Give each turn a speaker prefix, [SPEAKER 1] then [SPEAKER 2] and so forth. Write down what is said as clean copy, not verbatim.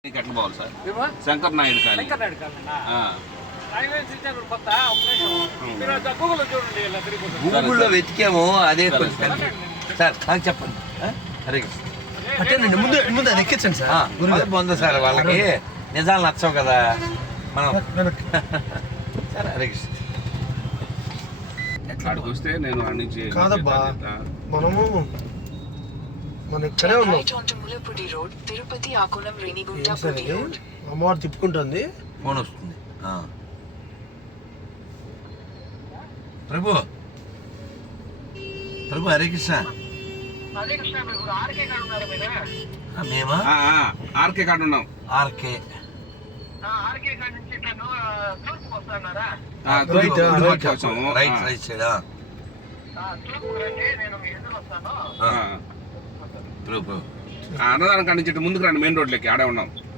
[SPEAKER 1] ఎట్లా పోవాలి sir? Shankar Naidu colony.
[SPEAKER 2] గూగుల్లో వెతికాము అదే సార్. చెప్పండి.
[SPEAKER 3] ముందు ముందు అది ఎక్కించండి సార్.
[SPEAKER 2] పొందు సార్, వాళ్ళకి నిజాలు నచ్చవు కదా మనం. సార్ హరే కృష్ణ.
[SPEAKER 1] అక్కడికి వస్తే నేను అన్నించి
[SPEAKER 3] కాదబ్బా, మనము మన ఇక్కడే ఉన్నాం. అమ్మవారు తిప్పుకుంటుంది.
[SPEAKER 2] ఫోన్ వస్తుంది. ప్రభు ప్రభు హరే కృష్ణ. మేమా
[SPEAKER 1] ఆర్కే కాడ ఉన్నాం.
[SPEAKER 2] RK right right side.
[SPEAKER 1] అన్నదానం కాడి నుంచి ముందుకు రండి, మెయిన్ రోడ్లకి ఆడే ఉన్నాం.